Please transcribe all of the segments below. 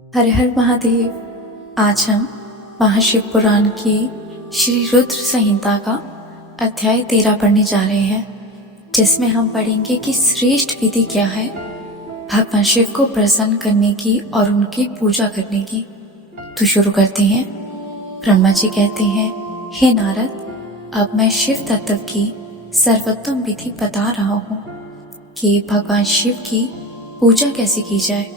हर हर महादेव। आज हम महाशिव पुराण की श्री रुद्र संहिता का अध्याय 13 पढ़ने जा रहे हैं, जिसमें हम पढ़ेंगे कि श्रेष्ठ विधि क्या है भगवान शिव को प्रसन्न करने की और उनकी पूजा करने की। तो शुरू करते हैं। ब्रह्मा जी कहते हैं, हे नारद, अब मैं शिव तत्व की सर्वोत्तम विधि बता रहा हूँ कि भगवान शिव की पूजा कैसे की जाए।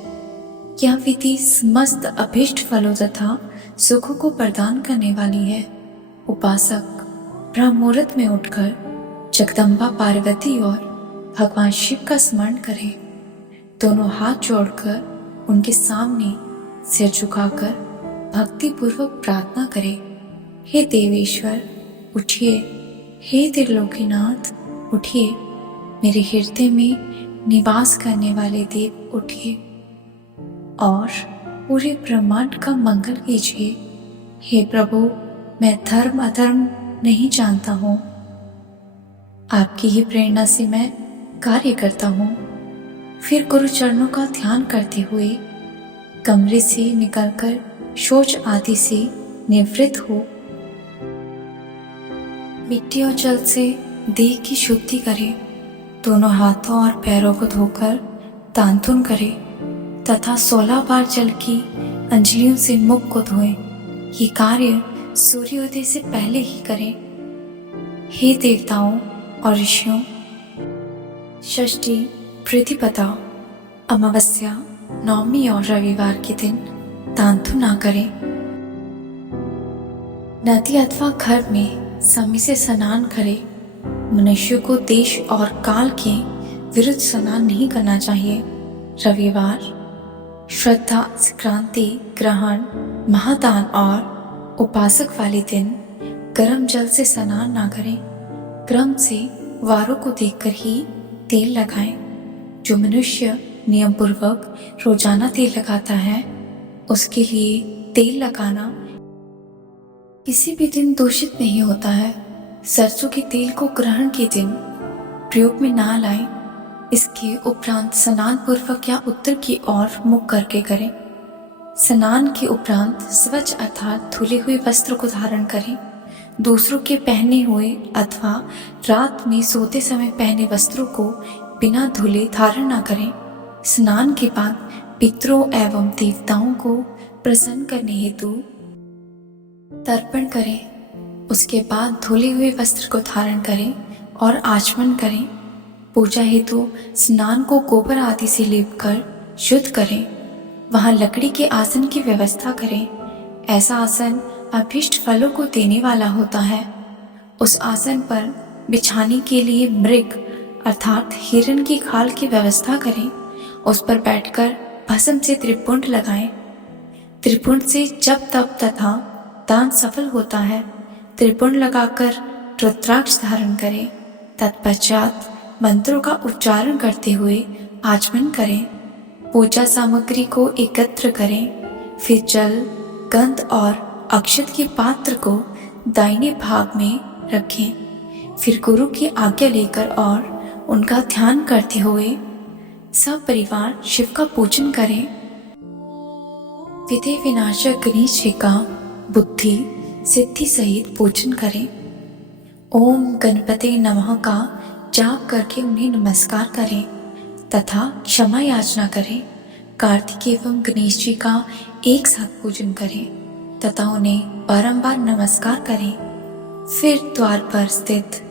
यह विधि समस्त अभीष्ट फलों तथा सुखों को प्रदान करने वाली है। उपासक ब्रह्म मुहूर्त में उठकर जगदम्बा पार्वती और भगवान शिव का स्मरण करें। दोनों हाथ जोड़कर उनके सामने सिर झुकाकर भक्ति पूर्वक प्रार्थना करें। हे देवेश्वर उठिए, हे त्रिलोकीनाथ उठिए, मेरे हृदय में निवास करने वाले देव उठिए और पूरे ब्रह्मांड का मंगल कीजिए। हे प्रभु, मैं धर्म अधर्म नहीं जानता हूँ, आपकी ही प्रेरणा से मैं कार्य करता हूँ। फिर गुरु चरणों का ध्यान करते हुए कमरे से निकलकर शौच आदि से निवृत्त हो मिट्टी और जल से देह की शुद्धि करें। दोनों हाथों और पैरों को धोकर दांतुन करें तथा 16 बार जल की अंजलियों से मुख को धोएं। ये कार्य सूर्योदय से पहले ही करें। हे देवताओं और ऋषियों, षष्ठी, प्रतिपदा, अमावस्या, नवमी और रविवार के दिन दांतुन ना करें। नदी अथवा घर में समय से स्नान करें। मनुष्य को देश और काल के विरुद्ध स्नान नहीं करना चाहिए। रविवार, श्रद्धा, संक्रांति, ग्रहण, महादान और उपासक वाले दिन गर्म जल से स्नान ना करें। क्रम से वारों को देखकर ही तेल लगाएं। जो मनुष्य नियम पूर्वक रोजाना तेल लगाता है, उसके लिए तेल लगाना किसी भी दिन दूषित नहीं होता है। सरसों के तेल को ग्रहण के दिन प्रयोग में ना लाएं। इसके उपरांत स्नान पूर्वक या उत्तर की ओर मुख करके करें। स्नान के उपरांत स्वच्छ अर्थात धुले हुए वस्त्र को धारण करें। दूसरों के पहने हुए अथवा रात में सोते समय पहने वस्त्रों को बिना धुले धारण न करें। स्नान के बाद पितरों एवं देवताओं को प्रसन्न करने हेतु तर्पण करें। उसके बाद धुले हुए वस्त्र को धारण करें और आचमन करें। पूजा हेतु स्नान को गोबर आदि से लेपकर शुद्ध करें। वहां लकड़ी के आसन की व्यवस्था करें। ऐसा आसन अभीष्ट फलों को देने वाला होता है। उस आसन पर बिछाने के लिए मृग अर्थात हिरण की खाल की व्यवस्था करें। उस पर बैठकर भस्म से त्रिपुंड लगाएं। त्रिपुंड से जप तप तथा दान सफल होता है। त्रिपुंड लगाकर रुद्राक्ष धारण करें। तत्पश्चात मंत्रों का उच्चारण करते हुए आचमन करें। पूजा सामग्री को एकत्र करें। फिर जल, गंध और अक्षत के पात्र को दाहिने भाग में रखें। फिर गुरु की आज्ञा लेकर और उनका ध्यान करते हुए सब परिवार शिव का पूजन करें। विधि विनाशक गणेश जी का बुद्धि सिद्धि सहित पूजन करें। ओम गणपते नमः का जाप करके उन्हें नमस्कार करें तथा क्षमा याचना करें। कार्तिक एवं गणेश जी का एक साथ पूजन करें तथा उन्हें बारंबार नमस्कार करें। फिर द्वार पर स्थित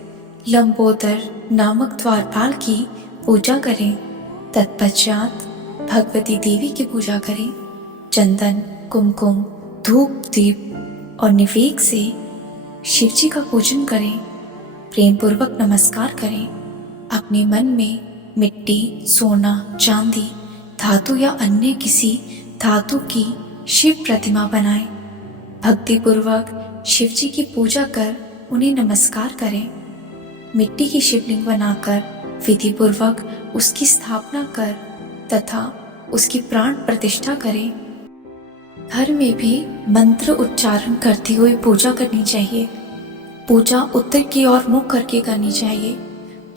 लंबोदर नामक द्वारपाल की पूजा करें। तत्पश्चात भगवती देवी की पूजा करें। चंदन, कुमकुम, धूप, दीप और निवेद से शिव जी का पूजन करें। प्रेम पूर्वक नमस्कार करें। अपने मन में मिट्टी, सोना, चांदी, धातु या अन्य किसी धातु की शिव प्रतिमा बनाएं। भक्ति पूर्वक शिव जी की पूजा कर उन्हें नमस्कार करें। मिट्टी की शिवलिंग बनाकर विधि पूर्वक उसकी स्थापना कर तथा उसकी प्राण प्रतिष्ठा करें। घर में भी मंत्र उच्चारण करते हुए पूजा करनी चाहिए। पूजा उत्तर की ओर मुख करके करनी चाहिए।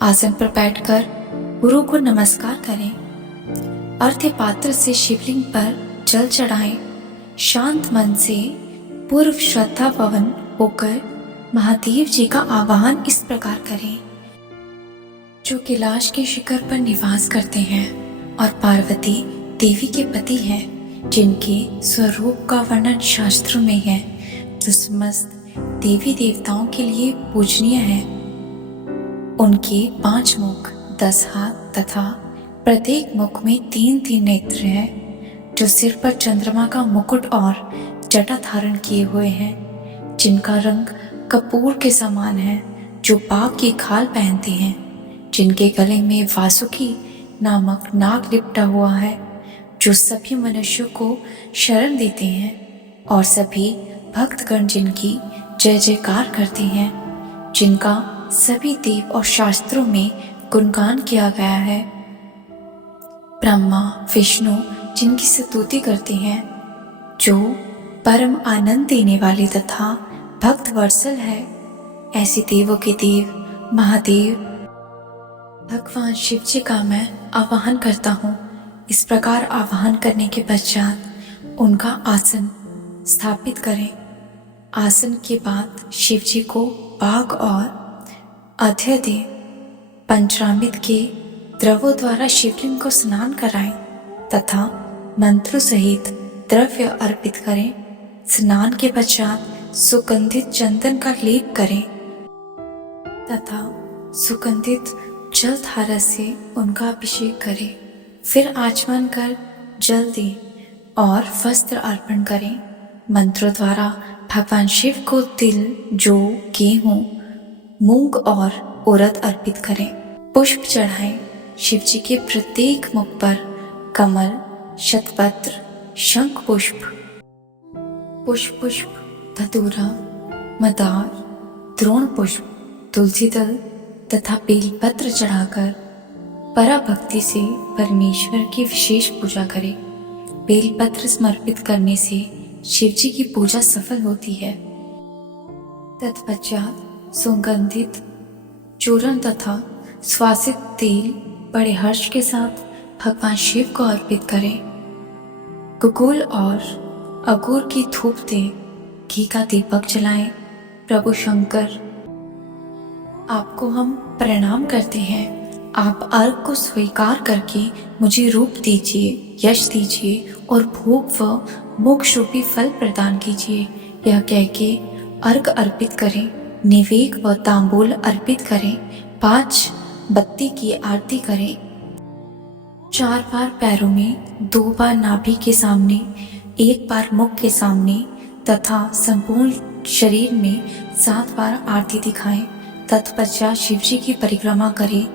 आसन पर बैठकर गुरु को नमस्कार करें। अर्घ्य पात्र से शिवलिंग पर जल चढ़ाएं। शांत मन से पूर्व श्रद्धा पवन होकर महादेव जी का आवाहन इस प्रकार करें। जो कैलाश के शिखर पर निवास करते हैं और पार्वती देवी के पति हैं, जिनके स्वरूप का वर्णन शास्त्रों में है, जो समस्त देवी देवताओं के लिए पूजनीय है। उनके 5 मुख, 10 हाथ तथा प्रत्येक मुख में 3-3 नेत्र हैं, जो सिर पर चंद्रमा का मुकुट और जटा धारण किए हुए हैं, जिनका रंग कपूर के समान है, जो बाघ की खाल पहनते हैं, जिनके गले में वासुकी नामक नाग लिपटा हुआ है, जो सभी मनुष्यों को शरण देते हैं और सभी भक्तगण जिनकी जय जयकार करते हैं, जिनका सभी देव और शास्त्रों में गुणगान किया गया है। ब्रह्मा विष्णु जिनकी स्तुति करते हैं, जो परम आनंद देने वाले तथा भक्त वत्सल है, ऐसे देवों के देव महादेव भगवान शिव जी का मैं आवाहन करता हूँ। इस प्रकार आवाहन करने के पश्चात उनका आसन स्थापित करें। आसन के बाद शिव जी को बाघ और अर्घ्य दें। पंचामृत के द्रवों द्वारा शिवलिंग को स्नान कराएं तथा मंत्रों सहित द्रव्य अर्पित करें। स्नान के पश्चात सुगंधित चंदन का लेप करें तथा सुगंधित जल धारा से उनका अभिषेक करें। फिर आचमन कर जल दें और वस्त्र अर्पण करें। मंत्रों द्वारा भगवान शिव को तिल, जौ, गेहूं, मूंग और उड़द अर्पित करें। पुष्प चढ़ाएं। शिव जी के प्रत्येक मुख पर कमल, शतपत्र, शंख पुष्प, पुष्प, धतूरा, मदार, द्रोण पुष्प, तुलसी दल तथा बेलपत्र चढ़ाकर पराभक्ति से परमेश्वर की विशेष पूजा करें। बेलपत्र समर्पित करने से शिव जी की पूजा सफल होती है। तत्पश्चात सुगंधित चूर्ण तथा स्वासित तेल बड़े हर्ष के साथ भगवान शिव को अर्पित करें। गुगुल और अगूर की धूप दें। घी का दीपक जलाएं। प्रभु शंकर, आपको हम प्रणाम करते हैं। आप अर्घ को स्वीकार करके मुझे रूप दीजिए, यश दीजिए और भोग व मोक्ष रूपी फल प्रदान कीजिए। यह कह के अर्घ अर्पित करें। निवेद व तांबूल अर्पित करें। 5 बत्ती की आरती करें। 4 बार पैरों में, 2 बार नाभि के सामने, 1 बार मुख के सामने तथा संपूर्ण शरीर में 7 बार आरती दिखाएं। तत्पश्चात शिव जी की परिक्रमा करें।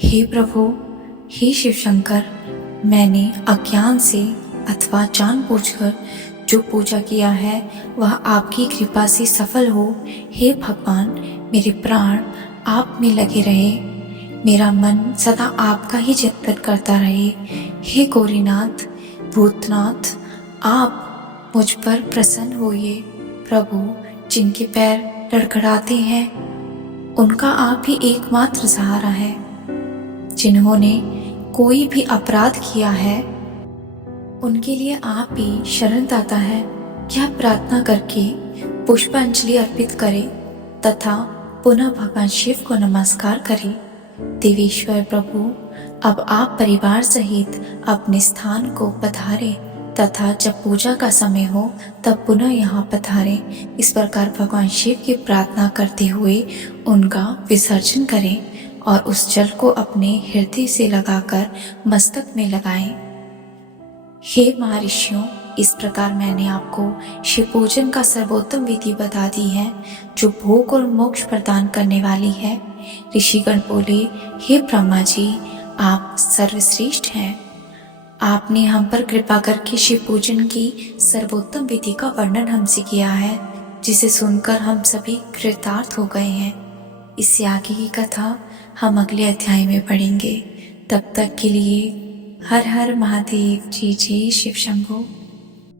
हे प्रभु, हे शिव शंकर, मैंने अज्ञान से अथवा जानबूझकर जो पूजा किया है वह आपकी कृपा से सफल हो। हे भगवान, मेरे प्राण आप में लगे रहे, मेरा मन सदा आपका ही चिंतन करता रहे। हे गौरीनाथ, भूतनाथ, आप मुझ पर प्रसन्न होइए। प्रभु, जिनके पैर लड़खड़ाते हैं उनका आप ही एकमात्र सहारा है। जिन्होंने कोई भी अपराध किया है उनके लिए आप ही शरणदाता है। यह प्रार्थना करके पुष्पांजलि अर्पित करें तथा पुनः भगवान शिव को नमस्कार करें। देवेश्वर प्रभु, अब आप परिवार सहित अपने स्थान को पधारें तथा जब पूजा का समय हो तब पुनः यहाँ पधारें। इस प्रकार भगवान शिव की प्रार्थना करते हुए उनका विसर्जन करें और उस जल को अपने हृदय से लगाकर मस्तक में लगाएं। हे महर्षियों, इस प्रकार मैंने आपको शिव पूजन का सर्वोत्तम विधि बता दी है, जो भोग और मोक्ष प्रदान करने वाली है। ऋषिगण बोले, हे ब्रह्मा जी, आप सर्वश्रेष्ठ हैं। आपने हम पर कृपा करके शिव पूजन की सर्वोत्तम विधि का वर्णन हमसे किया है, जिसे सुनकर हम सभी कृतार्थ हो गए हैं। इससे आगे की कथा हम अगले अध्याय में पढ़ेंगे। तब तक के लिए हर हर महादेव। जय जय शिव शंभो।